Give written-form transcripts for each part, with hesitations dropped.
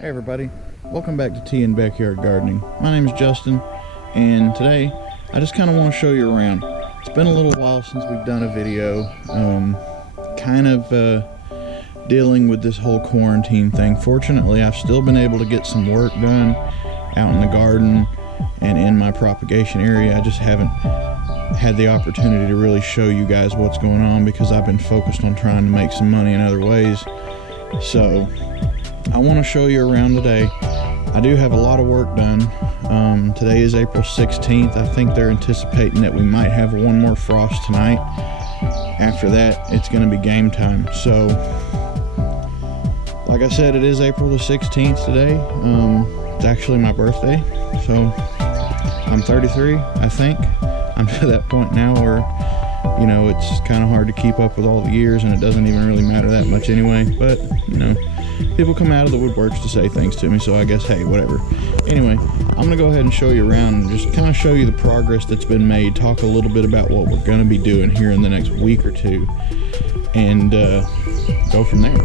Hey everybody, welcome back to T and Backyard Gardening. My name is Justin, and today I just kind of want to show you around. It's been a little while since we've done a video, dealing with this whole quarantine thing. Fortunately, I've still been able to get some work done out in the garden and in my propagation area. I just haven't had the opportunity to really show you guys what's going on because I've been focused on trying to make some money in other ways. So I want to show you around today. I do have a lot of work done. Today is April 16th. I think they're anticipating that we might have one more frost tonight. After that, it's going to be game time. So, like I said, it is April the 16th today. It's actually my birthday. So, I'm 33, I think. I'm to that point now where, you know, it's kind of hard to keep up with all the years, and it doesn't even really matter that much anyway. But, you know, people come out of the woodworks to say things to me, so I guess, hey, whatever. Anyway, I'm going to go ahead and show you around and just kind of show you the progress that's been made, talk a little bit about what we're going to be doing here in the next week or two, and go from there.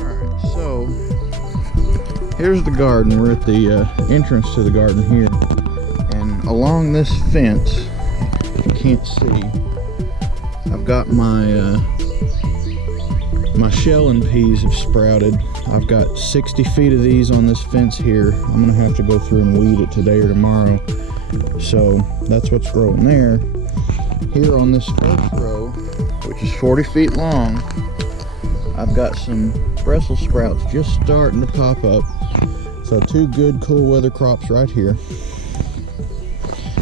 Alright, so here's the garden. We're at the entrance to the garden here, and along this fence, you can't see, I've got my shell and peas have sprouted. I've got 60 feet of these on this fence here. I'm gonna have to go through and weed it today or tomorrow. So that's what's growing there. Here on this first row, which is 40 feet long, I've got some Brussels sprouts just starting to pop up. So 2 good cool weather crops right here.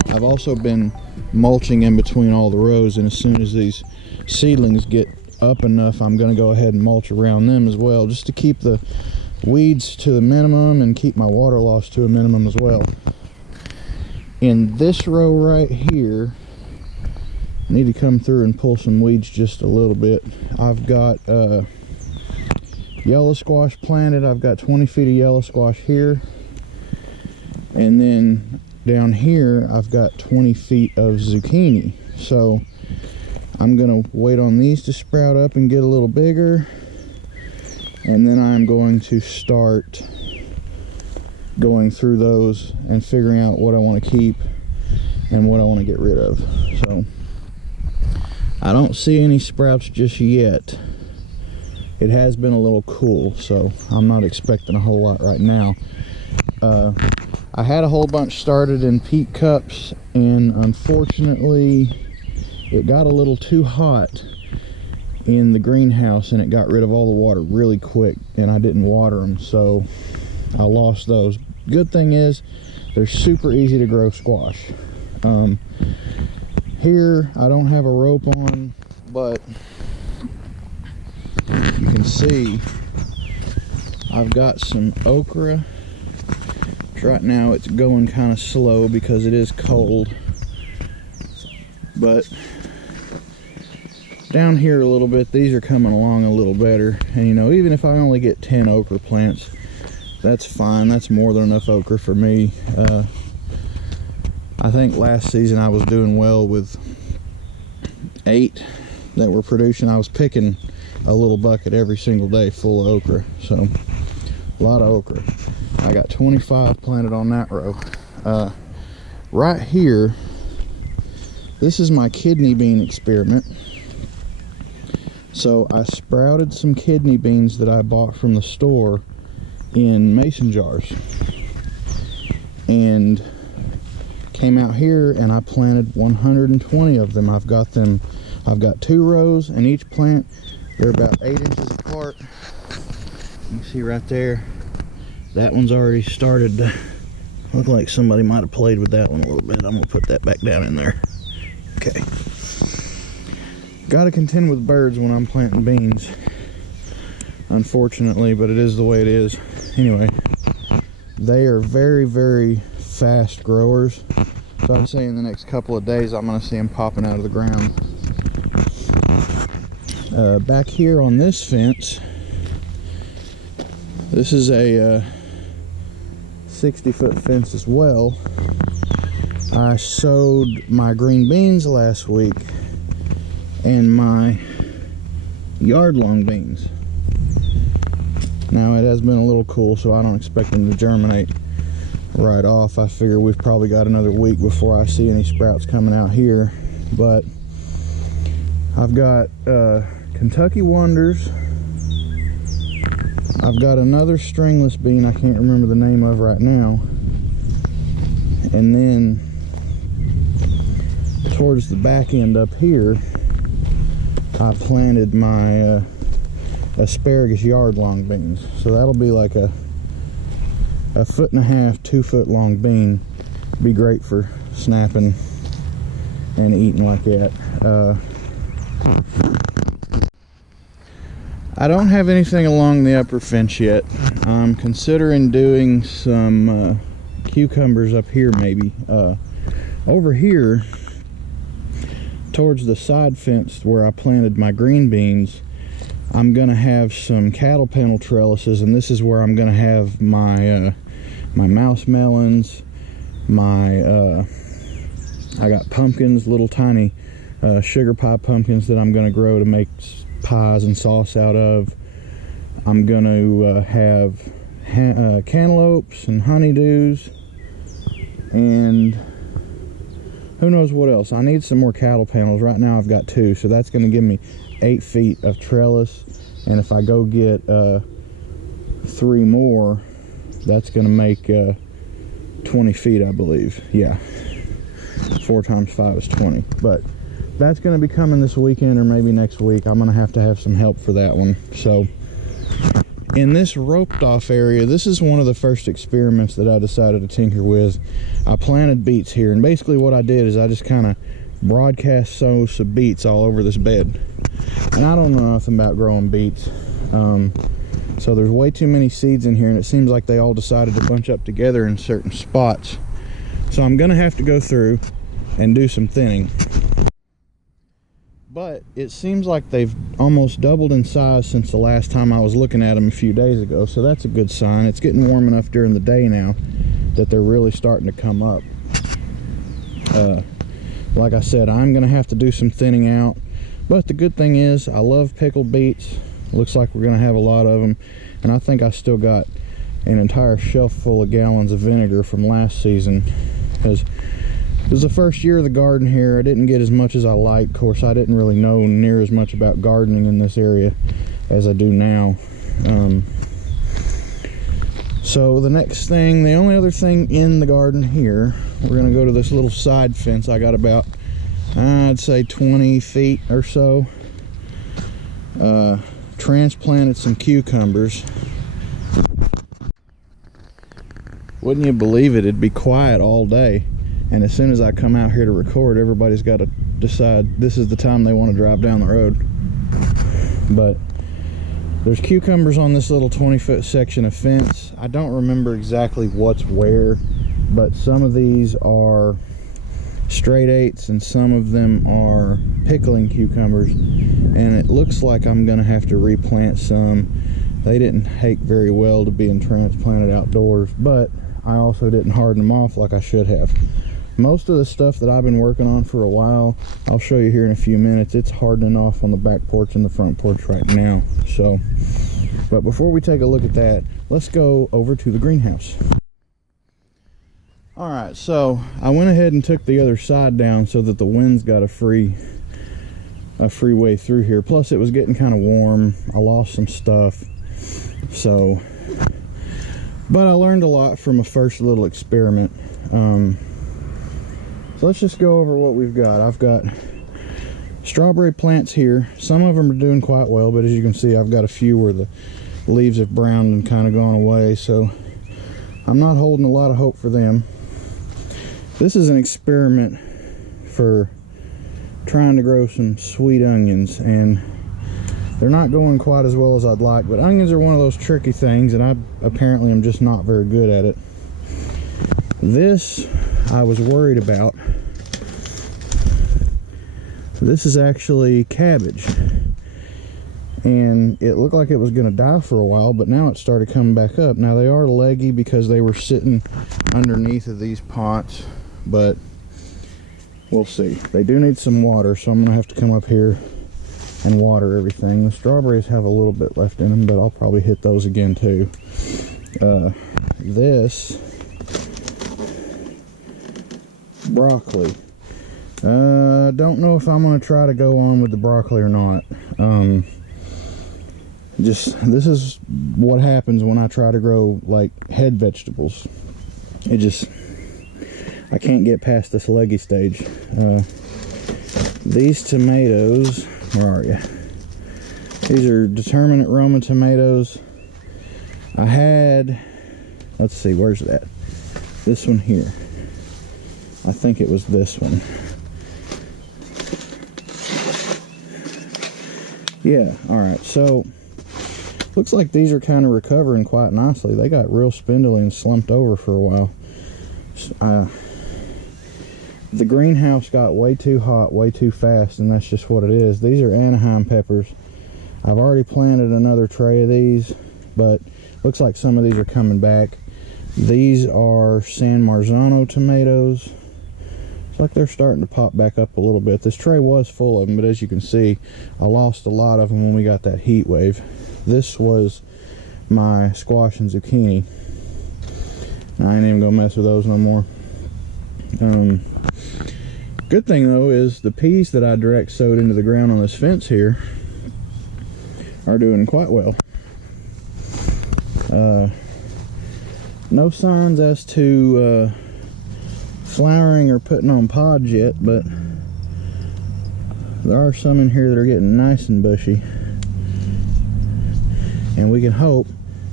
I've also been mulching in between all the rows, and as soon as these seedlings get up enough, I'm going to go ahead and mulch around them as well, just to keep the weeds to the minimum and keep my water loss to a minimum as well. In this row right here, I need to come through and pull some weeds just a little bit. I've got yellow squash planted. I've got 20 feet of yellow squash here, and then down here I've got 20 feet of zucchini. So I'm gonna wait on these to sprout up and get a little bigger, and then I'm going to start going through those and figuring out what I want to keep and what I want to get rid of. So I don't see any sprouts just yet. It has been a little cool, so I'm not expecting a whole lot right now. I had a whole bunch started in peat cups, and unfortunately it got a little too hot in the greenhouse and it got rid of all the water really quick, and I didn't water them, so I lost those. Good thing is they're super easy to grow squash. Here I don't have a rope on, but you can see I've got some okra. Right now it's going kind of slow because it is cold, but down here a little bit, these are coming along a little better. And you know, even if I only get 10 okra plants, that's fine. That's more than enough okra for me. I think last season I was doing well with 8 that were producing. I was picking a little bucket every single day full of okra, so a lot of okra. I got 25 planted on that row. Right here, this is my kidney bean experiment. So I sprouted some kidney beans that I bought from the store in mason jars, and came out here and I planted 120 of them. I've got 2 rows, and each plant, they're about 8 inches apart. You can see right there, that one's already started to look like somebody might have played with that one a little bit. I'm gonna put that back down in there. Okay. Got to contend with birds when I'm planting beans, unfortunately, but it is the way it is. Anyway, they are very, very fast growers, so I'd say in the next couple of days I'm going to see them popping out of the ground. Back here on this fence, this is a 60-foot fence as well. I sowed my green beans last week and my yard long beans. Now it has been a little cool, so I don't expect them to germinate right off. I figure we've probably got another week before I see any sprouts coming out here. But I've got Kentucky Wonders. I've got another stringless bean I can't remember the name of right now. And then towards the back end up here, I planted my asparagus yard long beans. So that'll be like a 1.5 to 2 foot long bean. Be great for snapping and eating like that. I don't have anything along the upper fence yet. I'm considering doing some cucumbers up here maybe. Over here towards the side fence where I planted my green beans, I'm gonna have some cattle panel trellises, and this is where I'm gonna have my my mouse melons, my I got pumpkins, little tiny sugar pie pumpkins that I'm gonna grow to make pies and sauce out of. I'm gonna have cantaloupes and honeydews, and who knows what else. I need some more cattle panels. Right now I've got 2, so that's going to give me 8 feet of trellis, and if I go get 3 more, that's going to make 20 feet, I believe. Yeah, 4 times 5 is 20. But that's going to be coming this weekend or maybe next week. I'm going to have some help for that one. So in this roped off area, this is one of the first experiments that I decided to tinker with. I planted beets here, and basically what I did is I just kind of broadcast sow some beets all over this bed. And I don't know nothing about growing beets, so there's way too many seeds in here, and it seems like they all decided to bunch up together in certain spots. So I'm gonna have to go through and do some thinning. But it seems like they've almost doubled in size since the last time I was looking at them a few days ago, so that's a good sign. It's getting warm enough during the day now that they're really starting to come up. Like I said, I'm gonna have to do some thinning out, but the good thing is I love pickled beets. Looks like we're gonna have a lot of them, and I think I still got an entire shelf full of gallons of vinegar from last season, because it was the first year of the garden here. I didn't get as much as I liked. Of course, I didn't really know near as much about gardening in this area as I do now. So the next thing, the only other thing in the garden here, we're gonna go to this little side fence. I got about, I'd say 20 feet or so. Transplanted some cucumbers. Wouldn't you believe it, it'd be quiet all day, and as soon as I come out here to record, everybody's got to decide this is the time they want to drive down the road. But there's cucumbers on this little 20-foot section of fence. I don't remember exactly what's where, but some of these are straight 8s and some of them are pickling cucumbers, and it looks like I'm gonna have to replant some. They didn't hake very well to being transplanted outdoors, but I also didn't harden them off like I should have. Most of the stuff that I've been working on for a while, I'll show you here in a few minutes. It's hardening off on the back porch and the front porch right now. So, but before we take a look at that, let's go over to the greenhouse. All right, so I went ahead and took the other side down so that the wind's got a free way through here. Plus it was getting kind of warm. I lost some stuff. So, but I learned a lot from a first little experiment. So let's just go over what we've got. I've got strawberry plants here. Some of them are doing quite well, but as you can see, I've got a few where the leaves have browned and kind of gone away, so I'm not holding a lot of hope for them. This is an experiment for trying to grow some sweet onions, and they're not going quite as well as I'd like, but onions are one of those tricky things, and I apparently am just not very good at it. This I was worried about. This is actually cabbage, and it looked like it was going to die for a while, but now it started coming back up. Now they are leggy because they were sitting underneath of these pots, but we'll see. They do need some water, so I'm going to have to come up here and water everything. The strawberries have a little bit left in them, but I'll probably hit those again too. This broccoli, don't know if I'm going to try to go on with the broccoli or not. This is what happens when I try to grow like head vegetables. I can't get past this leggy stage. These tomatoes, where are you? These are determinate Roma tomatoes. I had, let's see, where's that? This one here. I think it was this one. Yeah, alright, so looks like these are kind of recovering quite nicely. They got real spindly and slumped over for a while. The greenhouse got way too hot, way too fast, and that's just what it is. These are Anaheim peppers. I've already planted another tray of these, but looks like some of these are coming back. These are San Marzano tomatoes. It's like they're starting to pop back up a little bit. This tray was full of them, but as you can see, I lost a lot of them when we got that heat wave. This was my squash and zucchini. I ain't even gonna mess with those no more. Good thing though is the peas that I direct sowed into the ground on this fence here are doing quite well. No signs as to flowering or putting on pods yet, but there are some in here that are getting nice and bushy, and we can hope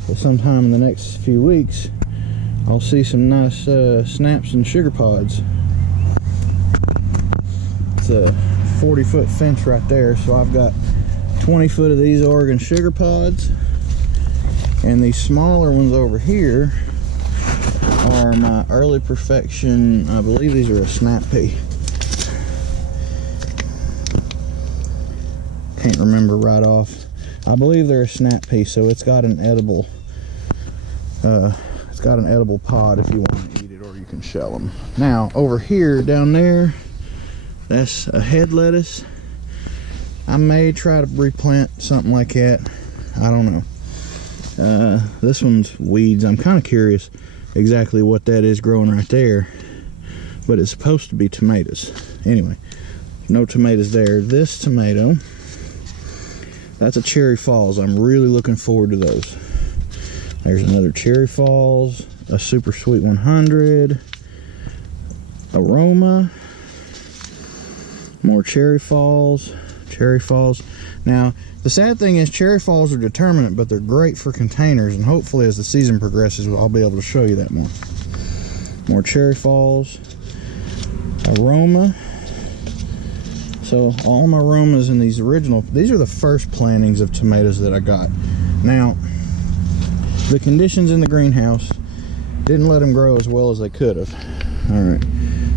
that sometime in the next few weeks I'll see some nice snaps and sugar pods. It's a 40-foot fence right there, so I've got 20 foot of these Oregon sugar pods, and these smaller ones over here are my early perfection. I believe these are a snap pea. Can't remember right off. I believe they're a snap pea, so it's got an edible pod if you want to eat it, or you can shell them. Now over here, down there, that's a head lettuce. I may try to replant something like that. I don't know. This one's weeds. I'm kind of curious exactly what that is growing right there, but it's supposed to be tomatoes. Anyway, no tomatoes there. This tomato, that's a Cherry Falls. I'm really looking forward to those. There's another Cherry Falls, a Super Sweet 100, Aroma, more Cherry Falls. Now the sad thing is Cherry Falls are determinate, but they're great for containers, and hopefully as the season progresses I'll be able to show you that more. More Cherry Falls, Aroma. So all my aromas in these are the first plantings of tomatoes that I got. Now the conditions in the greenhouse didn't let them grow as well as they could have. All right,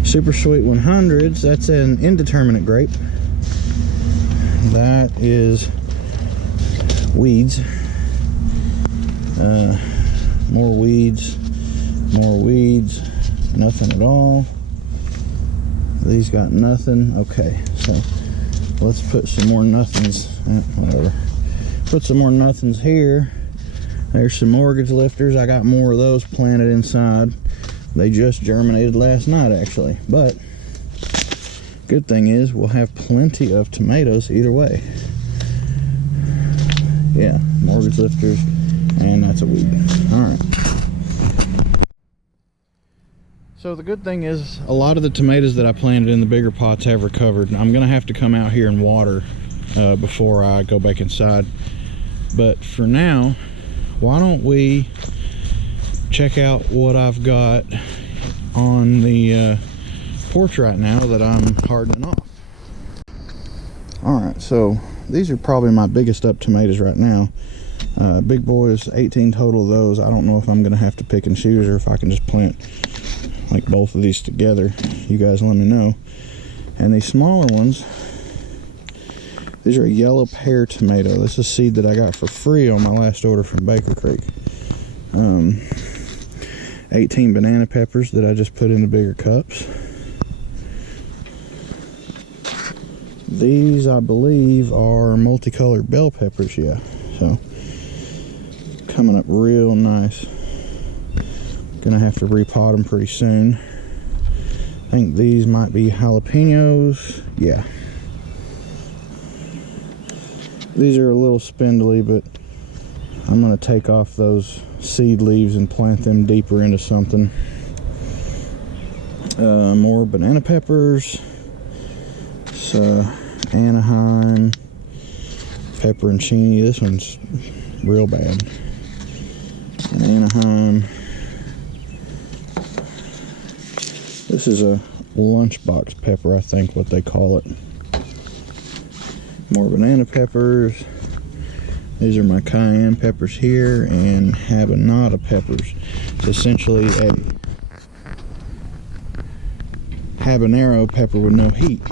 Super Sweet 100s, that's an indeterminate grape. That is weeds. More weeds, nothing at all. These got nothing. Okay, so let's put some more nothings, whatever. Put some more nothings here. There's some mortgage lifters. I got more of those planted inside. They just germinated last night actually, but good thing is we'll have plenty of tomatoes either way. Yeah, mortgage lifters, and that's a weed. All right. So the good thing is a lot of the tomatoes that I planted in the bigger pots have recovered. I'm gonna have to come out here and water before I go back inside. But for now, why don't we check out what I've got on the porch right now that I'm hardening off. Alright, so these are probably my biggest up tomatoes right now. Big boys, 18 total of those. I don't know if I'm gonna have to pick and choose or if I can just plant like both of these together. You guys let me know. And these smaller ones, these are a yellow pear tomato. This is seed that I got for free on my last order from Baker Creek. 18 banana peppers that I just put into bigger cups. These, I believe, are multicolored bell peppers, yeah. So, coming up real nice. Gonna have to repot them pretty soon. I think these might be jalapenos, yeah. These are a little spindly, but I'm gonna take off those seed leaves and plant them deeper into something. More banana peppers. So, Anaheim, pepperoncini. This one's real bad. Anaheim. This is a lunchbox pepper, I think, what they call it. More banana peppers. These are my cayenne peppers here, and habanada peppers. It's essentially a habanero pepper with no heat.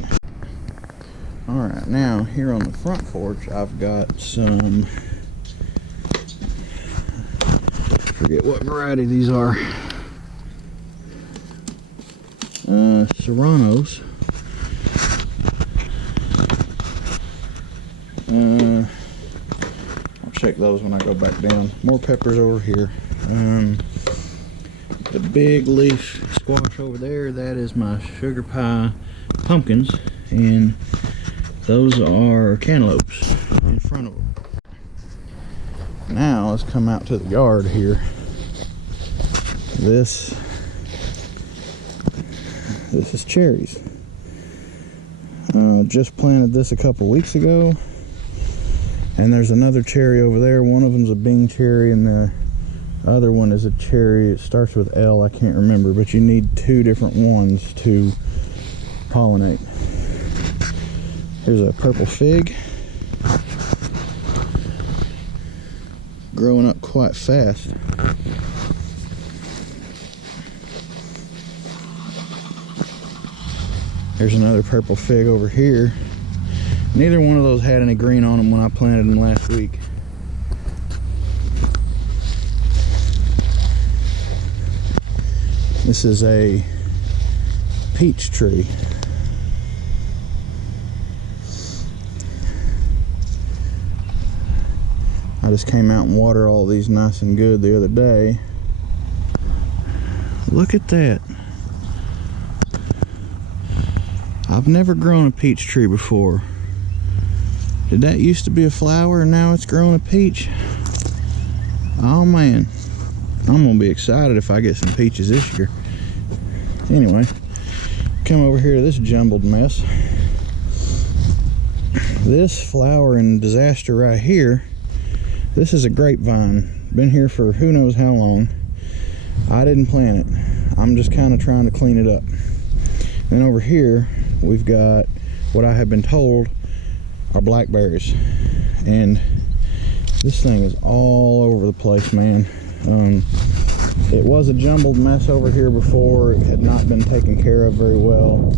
Alright, now here on the front porch I've got some, forget what variety these are, serranos. I'll check those when I go back down. More peppers over here. The big leaf squash over there, that is my sugar pie pumpkins, and those are cantaloupes in front of them. Now let's come out to the yard here. This is cherries. Just planted this a couple weeks ago, and there's another cherry over there. One of them's a Bing cherry, and the other one is a cherry. It starts with L, I can't remember, but you need two different ones to pollinate. Here's a purple fig, growing up quite fast. There's another purple fig over here. Neither one of those had any green on them when I planted them last week. This is a peach tree. I just came out and watered all these nice and good the other day. Look at that. I've never grown a peach tree before. Did that used to be a flower and now it's growing a peach? Oh man, I'm gonna be excited if I get some peaches this year. Anyway, come over here to this jumbled mess. This flowering disaster right here, this is a grapevine. Been here for who knows how long. I didn't plant it. I'm just kind of trying to clean it up. Then over here, we've got what I have been told are blackberries. And this thing is all over the place, man. It was a jumbled mess over here before. It had not been taken care of very well.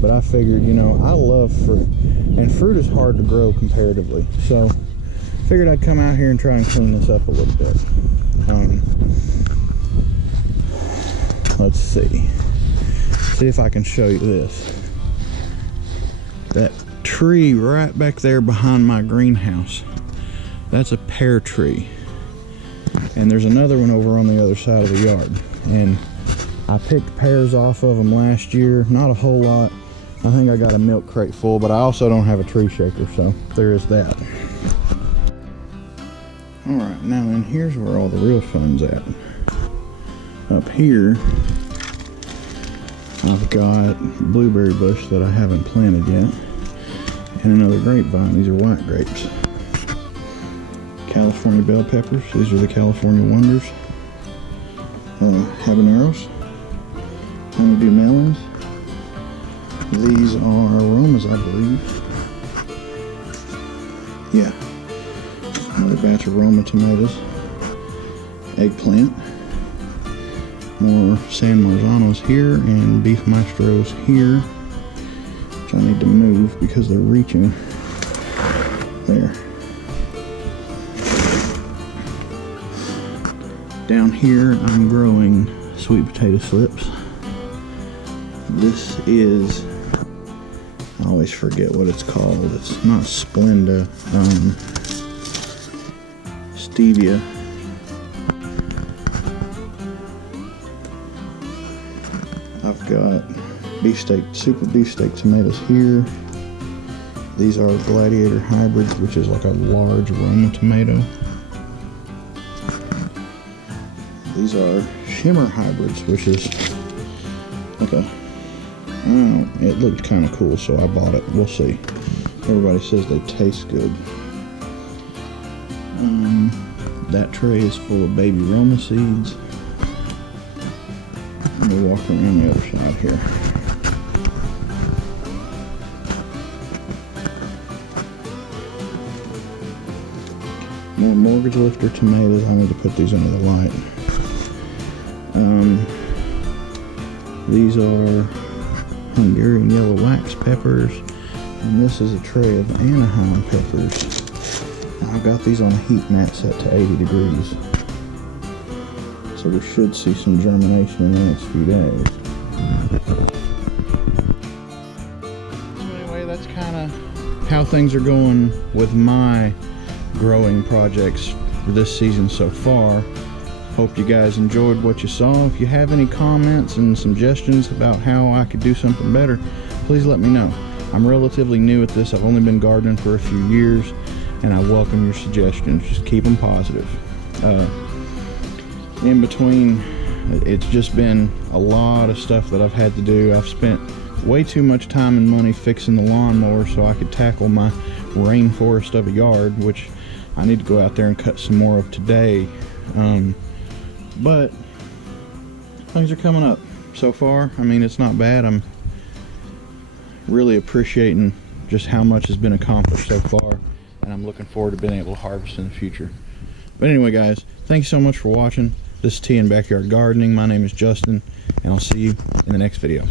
But I figured, you know, I love fruit. And fruit is hard to grow comparatively. So, figured I'd come out here and try and clean this up a little bit. Let's see. See if I can show you this. That tree right back there behind my greenhouse, that's a pear tree. And there's another one over on the other side of the yard. And I picked pears off of them last year. Not a whole lot. I think I got a milk crate full, but I also don't have a tree shaker, so there is that. Alright, now then here's where all the real fun's at. Up here, I've got blueberry bush that I haven't planted yet, and another grapevine. These are white grapes. California bell peppers. These are the California wonders. Habaneros. Honeydew melons. These are aromas, I believe. Yeah. Another batch of Roma tomatoes. Eggplant. More San Marzanos here and beef maestros here, which I need to move because they're reaching. There. Down here I'm growing sweet potato slips. This is I always forget what it's called. It's not Splenda. Stevia. I've got beefsteak, super beefsteak tomatoes here. These are Gladiator hybrids, which is like a large Roma tomato. These are Shimmer hybrids, which is like a, I don't know, it looked kind of cool, so I bought it. We'll see. Everybody says they taste good. That tray is full of baby Roma seeds. Let me walk around the other side here. More mortgage lifter tomatoes. I need to put these under the light. These are Hungarian yellow wax peppers, and this is a tray of Anaheim peppers. I've got these on a heat mat set to 80 degrees, so we should see some germination in the next few days. So anyway, that's kind of how things are going with my growing projects for this season so far. Hope you guys enjoyed what you saw. If you have any comments and suggestions about how I could do something better, please let me know. I'm relatively new at this. I've only been gardening for a few years, and I welcome your suggestions. Just keep them positive. In between, it's just been a lot of stuff that I've had to do. I've spent way too much time and money fixing the lawnmower so I could tackle my rainforest of a yard, which I need to go out there and cut some more of today. But things are coming up so far. I mean, it's not bad. I'm really appreciating just how much has been accomplished so far, and I'm looking forward to being able to harvest in the future. But anyway, guys, thanks so much for watching. This is T in Backyard Gardening. My name is Justin, and I'll see you in the next video.